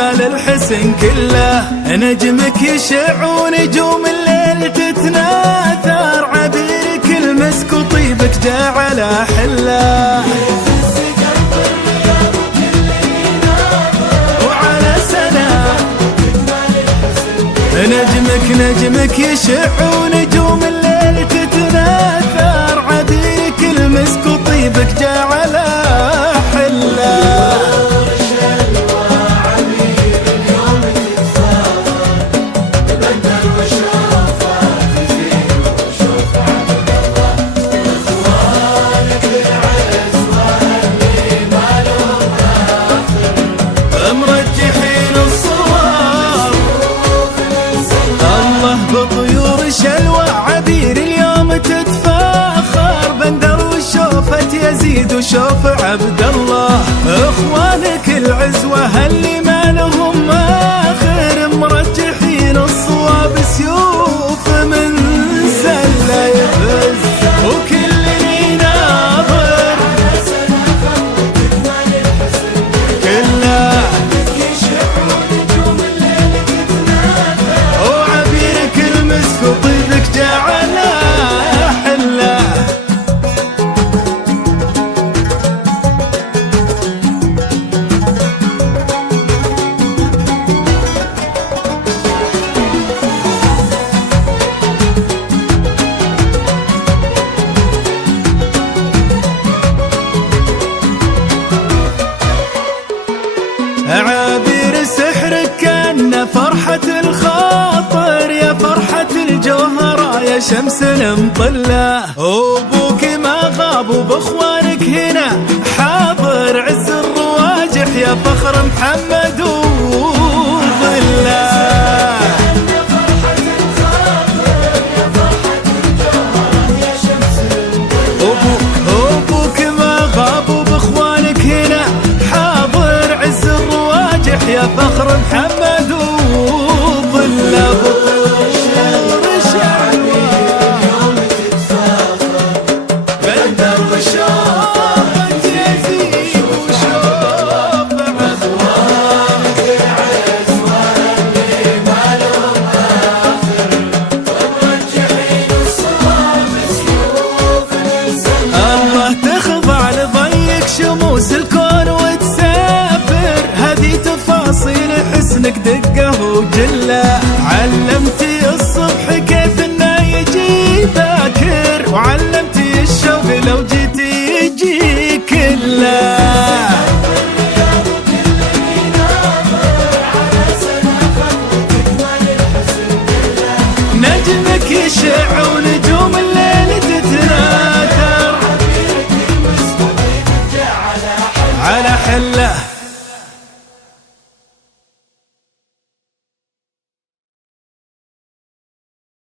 جمال الحسن كله، نجمك يشع ونجوم الليل تتناثر، عبيرك المسك وطيبك جعل حله، وعلى سنة نجمك يشع ونجوم الليل تتناثر، عبيرك المسك وطيبك جعل حله. مرجحين الصواب الله بطيور شلوى، عبير اليوم تتفاخر، بندر وشوفة يزيد وشوف عبد الله، اخوانك العزوة اللي ما لهم اخر، مرجحين الصواب سيوف من سلة يفز، وكل اللي ناظر كله وطيبك جعل حله. عابر سحرك كان فرحة الخاطر، يا فرحة الجوهرة يا شمس المطلة، وابوك ما غاب وباخوانك هنا حاضر، عز الرواجح يا فخر محمد وظله، وابوك ما غاب وباخوانك هنا حاضر، عز الرواجح يا فخر محمد